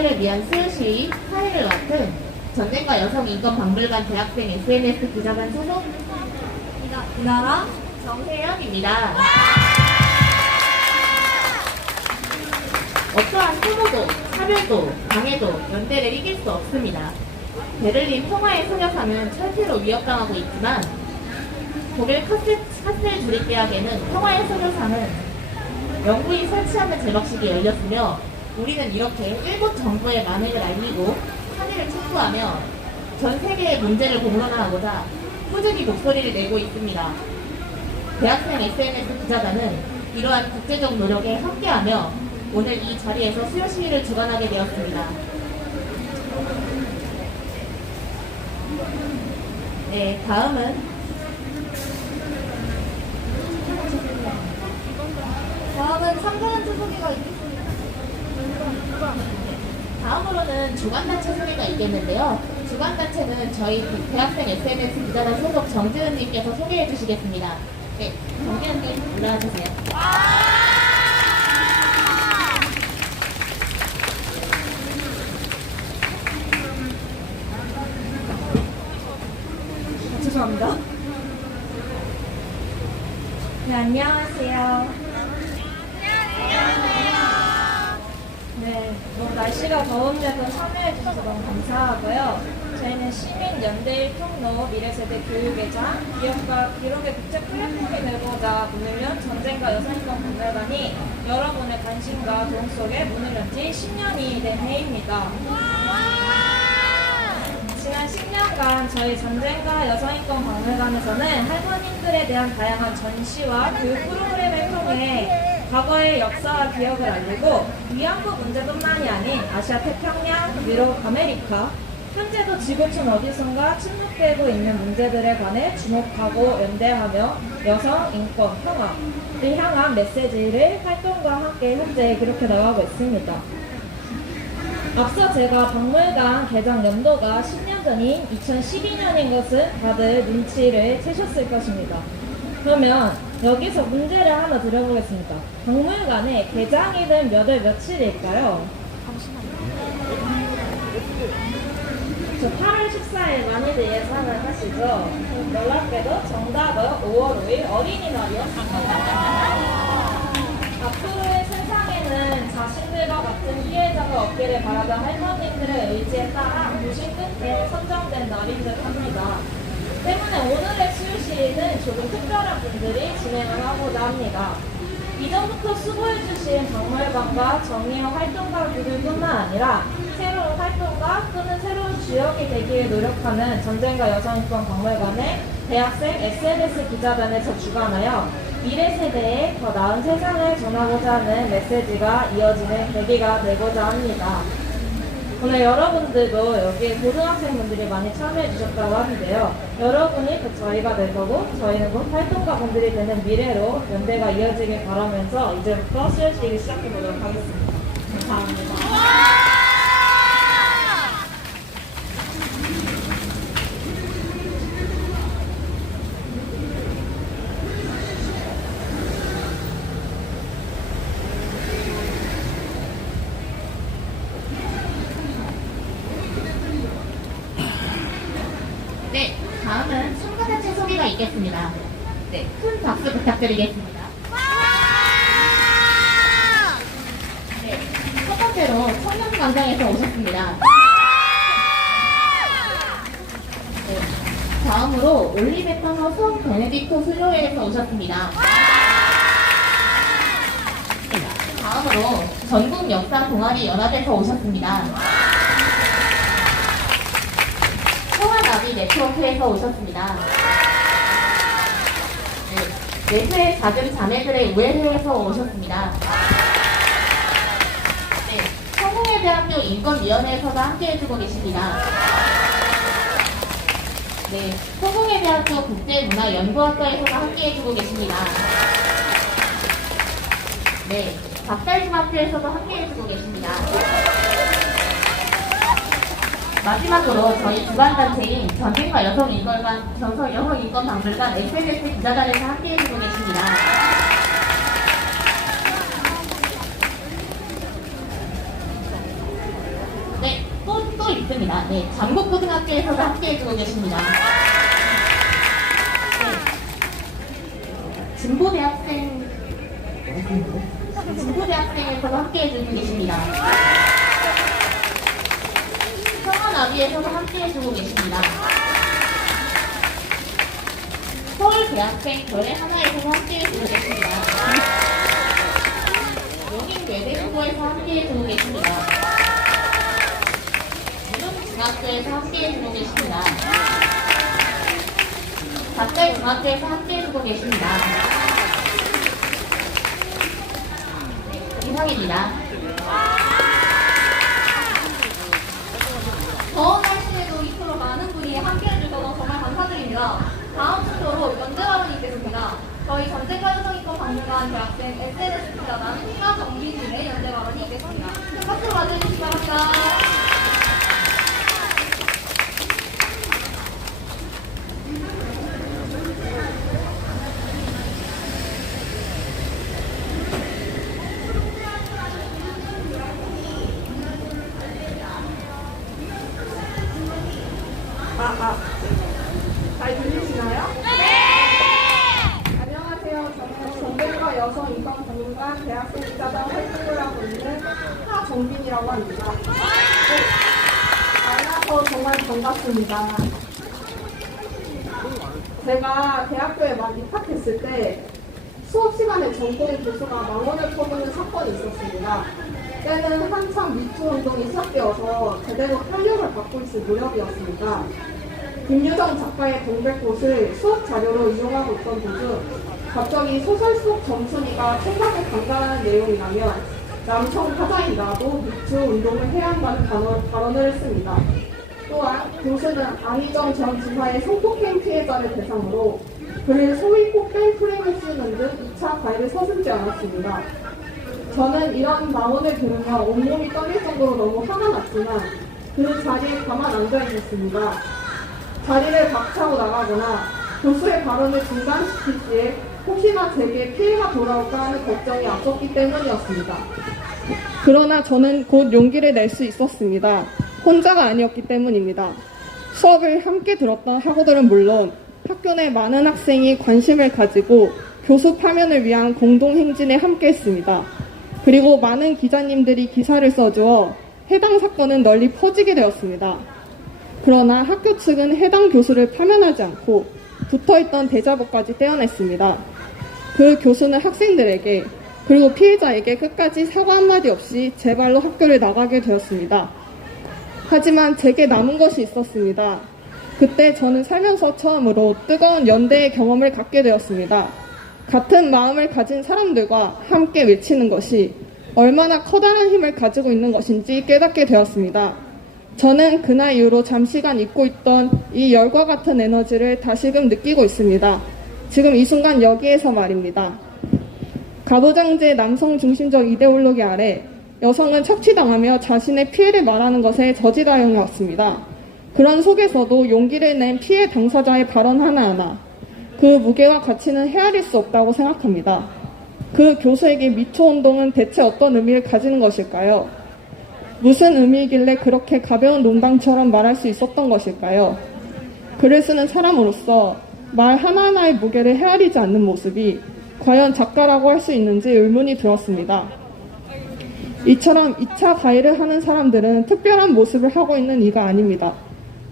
해결을 위한 수요시위 사회를 맡은 전쟁과 여성 인권 박물관 대학생 SNS 기자단 소속 이나라 정세영입니다. 어떠한 소모도, 차별도, 방해도 연대를 이길 수 없습니다. 베를린 평화의 소녀상은 철퇴로 위협당하고 있지만 독일 카스, 주립대학에는 평화의 소녀상은 영구히 설치하는 제mak식이 열렸으며 우리는 이렇게 일본 정부의 만행을 알리고 한의를 촉구하며 전 세계의 문제를 공론화하고자 꾸준히 목소리를 내고 있습니다. 대학생 SNS 기자단은 이러한 국제적 노력에 함께하며 오늘 이 자리에서 수요 시위를 주관하게 되었습니다. 네, 다음은 다음은 상대한테 소개가 있겠습니다. 다음으로는 주간단체 소개가 있겠는데요. 주간단체는 저희 대학생 SNS 기자단 소속 정지은님께서 소개해 주시겠습니다. 네, 정지은님 올라와 주세요. 아, 죄송합니다. 네, 안녕하세요. 날씨가 더운데도 참여해주셔서 너무 감사하고요. 저희는 시민연대일 통로 미래세대 교육회장, 기업과 기록의 국제 플랫폼이 되고자 문을 연 전쟁과 여성인권 박물관이 여러분의 관심과 도움 속에 문을 연 지 10년이 된 해입니다. 지난 10년간 저희 전쟁과 여성인권 박물관에서는 할머님들에 대한 다양한 전시와 교육 프로그램을 통해 과거의 역사와 기억을 알리고 위안부 문제뿐만이 아닌 아시아 태평양, 유럽, 아메리카 현재도 지구촌 어디선가 침묵되고 있는 문제들에 관해 주목하고 연대하며 여성, 인권, 평화를 향한 메시지를 활동과 함께 현재 기록해 나가고 있습니다. 앞서 제가 박물관 개장 연도가 10년 전인 2012년인 것은 다들 눈치를 채셨을 것입니다. 그러면 여기서 문제를 하나 드려보겠습니다. 박물관의 개장일은 몇 월 며칠일까요? 저 8월 14일 많이들 예상을 하시죠? 놀랍게도 정답은 5월 5일 어린이날이었습니다. 앞으로의 세상에는 자신들과 같은 피해자가 없기를 바라던 할머님들의 의지에 따라 부신 끝에 선정된 날인 듯 합니다. 때문에 오늘의 수유시는 조금 특별한 분들이 진행을 하고자 합니다. 이전부터 수고해주신 박물관과 정의와 활동가들뿐만 아니라 새로운 활동가 또는 새로운 주역이 되기에 노력하는 전쟁과 여성인권 박물관의 대학생 SNS 기자단에서 주관하여 미래 세대에 더 나은 세상을 전하고자 하는 메시지가 이어지는 계기가 되고자 합니다. 오늘 여러분들도 여기에 고등학생분들이 많이 참여해 주셨다고 하는데요. 여러분이 곧 저희가 될 거고 저희는 곧 활동가 분들이 되는 미래로 연대가 이어지길 바라면서 이제부터 수요시기 시작해 보도록 하겠습니다. 감사합니다. 네, 다음은 참가단체 소개가 있겠습니다. 네, 큰 박수 부탁드리겠습니다. 네, 첫 번째로 청년광장에서 오셨습니다. 네, 다음으로 올리베타너 성 베네딕토 수료회에서 오셨습니다. 네, 다음으로 전국 역사 동아리 연합에서 오셨습니다. 평화나비 네트워크에서 오셨습니다. 네, 내수의 작은 자매들의 우회회에서 오셨습니다. 네, 성공회대학교 인권위원회에서도 함께해주고 계십니다. 네, 성공회대학교 국제문화연구학과에서도 함께해주고 계십니다. 네, 박달중학교에서도 함께해주고 계십니다. 마지막으로 저희 주관단체인 전쟁과 여성인권관, 여성, 여성인권박물관 SNS 기자단에서 함께해주고 계십니다. 있습니다. 네, 장국고등학교에서도 함께 해주고 계십니다. 네. 진보대학생, 진보대학생에서도 함께 해주고 계십니다. 성원아비에서도 함께 해주고 계십니다. 서울대학생 별의 하나에서도 함께 해주고 계십니다. 용인외대부고에서 함께 해주고 계십니다. 중학교에서 함께 해주고 계십니다. 닭달 중학교에서 함께 해주고 계십니다. 네, 이상입니다. 더운 날씨에도 이토록 많은 분이 함께 해주셔서 정말 감사드립니다. 다음 순서로 연재발언이 있겠습니다. 저희 전쟁과 유성이과 박물관 대학생 SNS 기자단 희가정비님의 연재발언이 있겠습니다. 큰 박수로 맞이해주시기 바랍니다. 아, 아. 잘 들리시나요? 네! 안녕하세요. 저는 전대과 여성 이방 전문관 대학생 기자단 활동을 하고 있는 하정빈이라고 합니다. 네. 만나서 정말 반갑습니다. 제가 대학교에 막 입학했을 때 수업 시간에 전공 교수가 망원을 퍼부는 사건이 있었습니다. 때는 한참 미투 운동이 시작되어서 제대로 탄력을 받고 있을 무렵이었습니다. 김유정 작가의 동백꽃을 수업 자료로 이용하고 있던 도중 갑자기 소설 속 점순이가 생각에 강간하는 내용이라며 남성 타자인 나도 미투 운동을 해야 한다는 단어, 발언 을 했습니다. 또한 교수는 안희정 전 지사의 성폭행 피해자를 대상으로 폭행 프레임을 쓰는 등 2차 가해를 서슴지 않았습니다. 저는 이런 망언을 들으며 온몸이 떨릴 정도로 너무 화가 났지만 그 자리에 가만 앉아 있었습니다. 자리를 박차고 나가거나 교수의 발언을 중단시킬 시에 혹시나 제게 피해가 돌아올까 하는 걱정이 앞섰기 때문이었습니다. 그러나 저는 곧 용기를 낼 수 있었습니다. 혼자가 아니었기 때문입니다. 수업을 함께 들었던 학우들은 물론 학교 내 많은 학생이 관심을 가지고 교수 파면을 위한 공동행진에 함께 했습니다. 그리고 많은 기자님들이 기사를 써주어 해당 사건은 널리 퍼지게 되었습니다. 그러나 학교 측은 해당 교수를 파면하지 않고 붙어있던 대자보까지 떼어냈습니다. 그 교수는 학생들에게 그리고 피해자에게 끝까지 사과 한마디 없이 제 발로 학교를 나가게 되었습니다. 하지만 제게 남은 것이 있었습니다. 그때 저는 살면서 처음으로 뜨거운 연대의 경험을 갖게 되었습니다. 같은 마음을 가진 사람들과 함께 외치는 것이 얼마나 커다란 힘을 가지고 있는 것인지 깨닫게 되었습니다. 저는 그날 이후로 잠시간 잊고 있던 이 열과 같은 에너지를 다시금 느끼고 있습니다. 지금 이 순간 여기에서 말입니다. 가부장제 남성 중심적 이데올로기 아래 여성은 착취당하며 자신의 피해를 말하는 것에 저지다용해 왔습니다. 그런 속에서도 용기를 낸 피해 당사자의 발언 하나하나 그 무게와 가치는 헤아릴 수 없다고 생각합니다. 그 교수에게 미투 운동은 대체 어떤 의미를 가지는 것일까요? 무슨 의미이길래 그렇게 가벼운 농담처럼 말할 수 있었던 것일까요? 글을 쓰는 사람으로서 말 하나하나의 무게를 헤아리지 않는 모습이 과연 작가라고 할 수 있는지 의문이 들었습니다. 이처럼 2차 가해를 하는 사람들은 특별한 모습을 하고 있는 이가 아닙니다.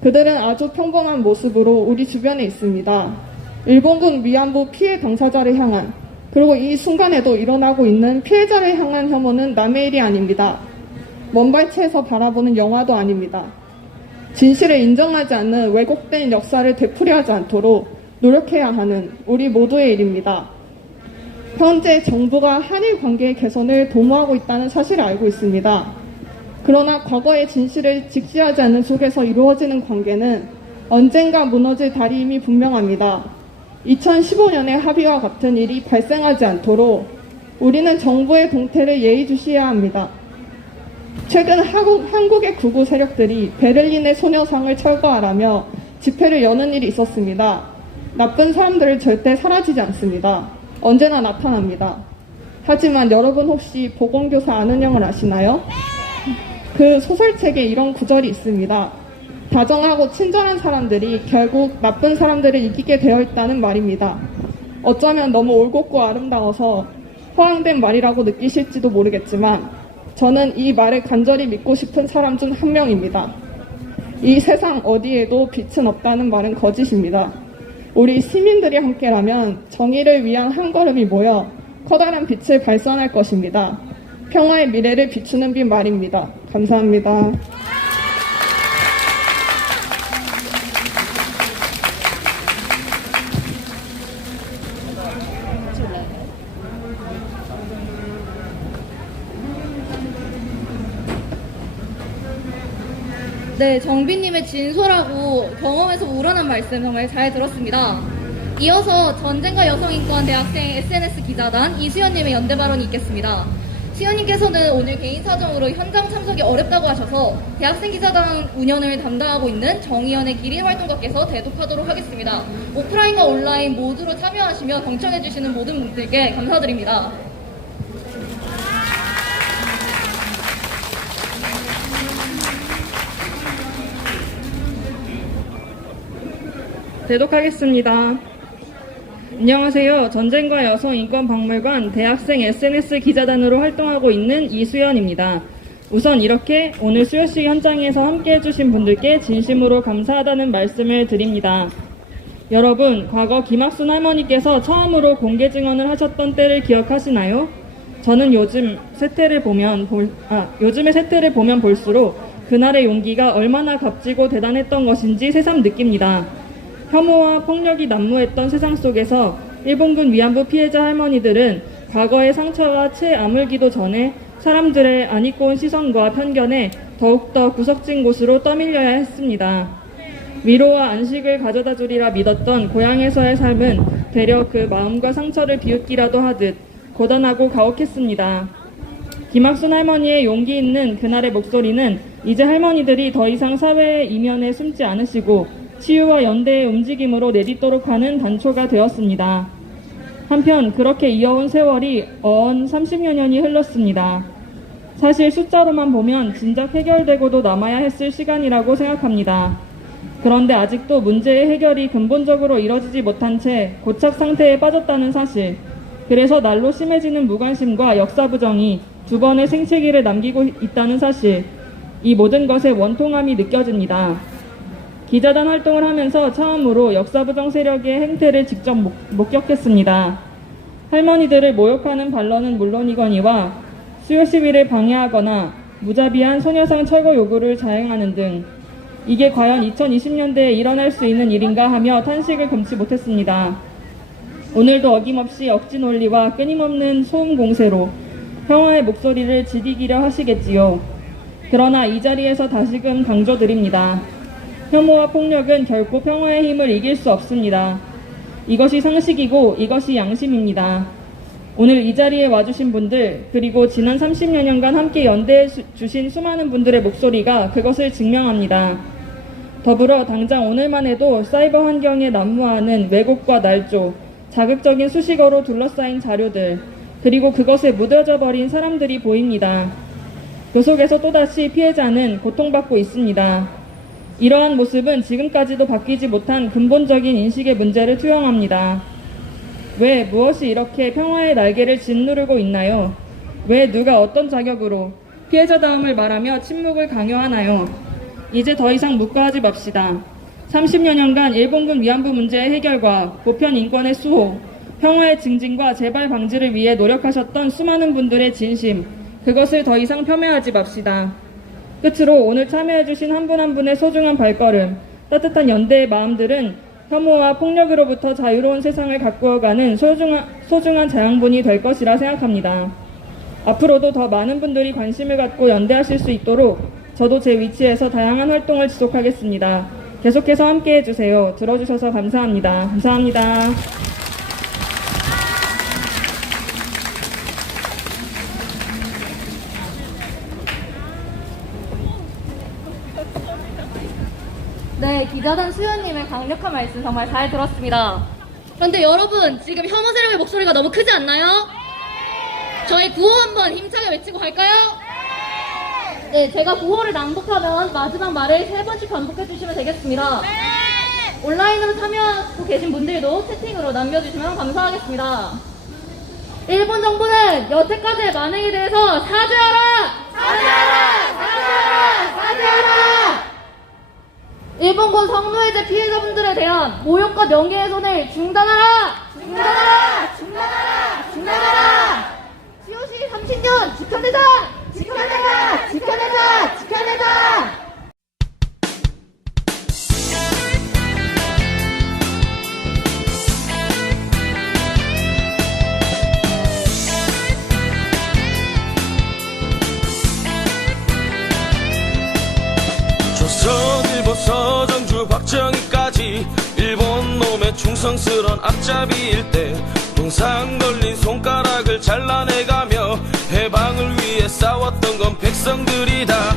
그들은 아주 평범한 모습으로 우리 주변에 있습니다. 일본군 위안부 피해 당사자를 향한 그리고 이 순간에도 일어나고 있는 피해자를 향한 혐오는 남의 일이 아닙니다. 먼발치에서 바라보는 영화도 아닙니다. 진실을 인정하지 않는 왜곡된 역사를 되풀이하지 않도록 노력해야 하는 우리 모두의 일입니다. 현재 정부가 한일 관계의 개선을 도모하고 있다는 사실을 알고 있습니다. 그러나 과거의 진실을 직시하지 않는 속에서 이루어지는 관계는 언젠가 무너질 달임이 분명합니다. 2015년의 합의와 같은 일이 발생하지 않도록 우리는 정부의 동태를 예의주시해야 합니다. 최근 한국, 한국의 구구 세력들이 베를린의 소녀상을 철거하라며 집회를 여는 일이 있었습니다. 나쁜 사람들은 절대 사라지지 않습니다. 언제나 나타납니다. 하지만 여러분 혹시 보건교사 형을 아시나요? 그 소설책에 이런 구절이 있습니다. 다정하고 친절한 사람들이 결국 나쁜 사람들을 이기게 되어 있다는 말입니다. 어쩌면 너무 올곧고 아름다워서 허황된 말이라고 느끼실지도 모르겠지만 저는 이 말을 간절히 믿고 싶은 사람 중 한 명입니다. 이 세상 어디에도 빛은 없다는 말은 거짓입니다. 우리 시민들이 함께라면 정의를 위한 한 걸음이 모여 커다란 빛을 발산할 것입니다. 평화의 미래를 비추는 빛 말입니다. 감사합니다. 네, 정비님의 진솔하고 경험에서 우러난 말씀 정말 잘 들었습니다. 이어서 전쟁과 여성인권 대학생 SNS 기자단 이수연님의 연대 발언이 있겠습니다. 수연님께서는 오늘 개인 사정으로 현장 참석이 어렵다고 하셔서 대학생 기자단 운영을 담당하고 있는 정의연의 기린 활동가께서 대독하도록 하겠습니다. 오프라인과 온라인 모두로 참여하시며 경청해주시는 모든 분들께 감사드립니다. 대독하겠습니다. 안녕하세요. 전쟁과 여성 인권 박물관 대학생 SNS 기자단으로 활동하고 있는 이수연입니다. 우선 이렇게 오늘 수요식 현장에서 함께 해주신 분들께 진심으로 감사하다는 말씀을 드립니다. 여러분, 과거 김학순 할머니께서 처음으로 공개 증언을 하셨던 때를 기억하시나요? 저는 요즘 세태를 보면 볼, 아, 요즘의 세태를 보면 볼수록 그날의 용기가 얼마나 값지고 대단했던 것인지 새삼 느낍니다. 혐오와 폭력이 난무했던 세상 속에서 일본군 위안부 피해자 할머니들은 과거의 상처와 채 아물기도 전에 사람들의 안 입고 온 시선과 편견에 더욱더 구석진 곳으로 떠밀려야 했습니다. 위로와 안식을 가져다 주리라 믿었던 고향에서의 삶은 되려 그 마음과 상처를 비웃기라도 하듯 고단하고 가혹했습니다. 김학순 할머니의 용기 있는 그날의 목소리는 이제 할머니들이 더 이상 사회의 이면에 숨지 않으시고 치유와 연대의 움직임으로 내딛도록 하는 단초가 되었습니다. 한편 그렇게 이어온 세월이 어언 30여 년이 흘렀습니다. 사실 숫자로만 보면 진작 해결되고도 남아야 했을 시간이라고 생각합니다. 그런데 아직도 문제의 해결이 근본적으로 이뤄지지 못한 채 고착 상태에 빠졌다는 사실, 그래서 날로 심해지는 무관심과 역사 부정이 두 번의 생채기를 남기고 있다는 사실, 이 모든 것의 원통함이 느껴집니다. 기자단 활동을 하면서 처음으로 역사 부정 세력의 행태를 직접 목, 목격했습니다. 할머니들을 모욕하는 반론은 물론이거니와 수요 시위를 방해하거나 무자비한 소녀상 철거 요구를 자행하는 등 이게 과연 2020년대에 일어날 수 있는 일인가 하며 탄식을 금치 못했습니다. 오늘도 어김없이 억지 논리와 끊임없는 소음 공세로 평화의 목소리를 지디기려 하시겠지요. 그러나 이 자리에서 다시금 강조드립니다. 혐오와 폭력은 결코 평화의 힘을 이길 수 없습니다. 이것이 상식이고 이것이 양심입니다. 오늘 이 자리에 와주신 분들, 그리고 지난 30여 년간 함께 연대해 주- 주신 수많은 분들의 목소리가 그것을 증명합니다. 더불어 당장 오늘만 해도 사이버 환경에 난무하는 왜곡과 날조, 자극적인 수식어로 둘러싸인 자료들, 그리고 그것에 무뎌져 버린 사람들이 보입니다. 그 속에서 또다시 피해자는 고통받고 있습니다. 이러한 모습은 지금까지도 바뀌지 못한 근본적인 인식의 문제를 투영합니다. 왜 무엇이 이렇게 평화의 날개를 짓누르고 있나요? 왜 누가 어떤 자격으로 피해자다움을 말하며 침묵을 강요하나요? 이제 더 이상 묵과하지 맙시다. 30여 년간 일본군 위안부 문제의 해결과 보편 인권의 수호, 평화의 증진과 재발 방지를 위해 노력하셨던 수많은 분들의 진심, 그것을 더 이상 폄훼하지 맙시다. 끝으로 오늘 참여해주신 한 분 한 분의 소중한 발걸음, 따뜻한 연대의 마음들은 혐오와 폭력으로부터 자유로운 세상을 가꾸어가는 소중한, 소중한 자양분이 될 것이라 생각합니다. 앞으로도 더 많은 분들이 관심을 갖고 연대하실 수 있도록 저도 제 위치에서 다양한 활동을 지속하겠습니다. 계속해서 함께 해주세요. 들어주셔서 감사합니다. 감사합니다. 네, 기자단 수연님의 강력한 말씀 정말 잘 들었습니다. 그런데 여러분, 지금 혐오 세력의 목소리가 너무 크지 않나요? 저희 구호 한번 힘차게 외치고 갈까요? 네, 제가 구호를 낭독하면 마지막 말을 세 번씩 반복해 주시면 되겠습니다. 온라인으로 참여하고 계신 분들도 채팅으로 남겨주시면 감사하겠습니다. 일본 정부는 여태까지의 만행에 대해서 사죄하라! 사죄하라! 사죄하라! 사죄하라! 일본군 성노예제 피해자분들에 대한 모욕과 명예훼손을 중단하라! 중단하라! 중단하라! 중단하라! COC 30년 지켜내자! 지켜내자! 지켜내자! 지켜내자! 충성스런 앞잡이일 때 동상 걸린 손가락을 잘라내가며 해방을 위해 싸웠던 건 백성들이다